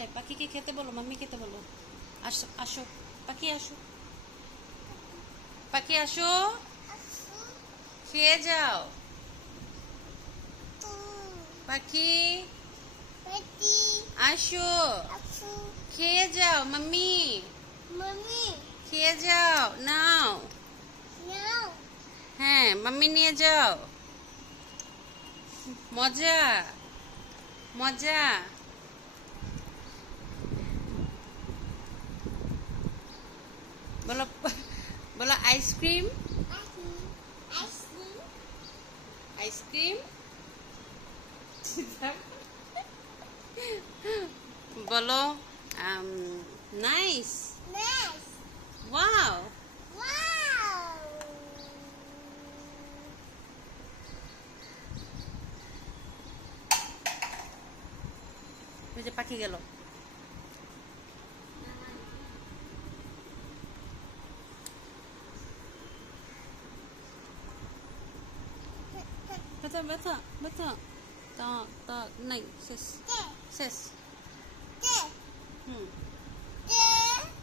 কোথায়? পাখিকে খেতে বলো, মাম্মি খেতে বলো। আসো আসো পাখি আসো, পাখি আসো, খেয়ে যাও পাখি, আসো খেয়ে যাও মাম্মি, খেয়ে যাও নাও। হ্যাঁ মাম্মি নিয়ে যাও, মজা মজা। বলো বলো আইসক্রিম, আইসক্রিম। বলো নাইস, ওয়াও। ওই যে পাখি গেল। ব্যথা ব্যথা ব্যথা, তা তা নাই, শেষ শেষ।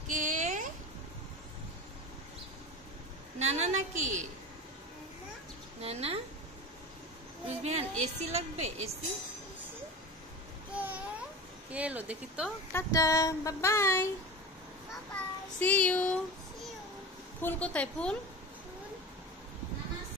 কে নানা নাকি? নানা রুজবিহান, এসি লাগবে? এসি কে এলো দেখি তো। Tata, bye bye, see you. ফুল কোথায়? ফুল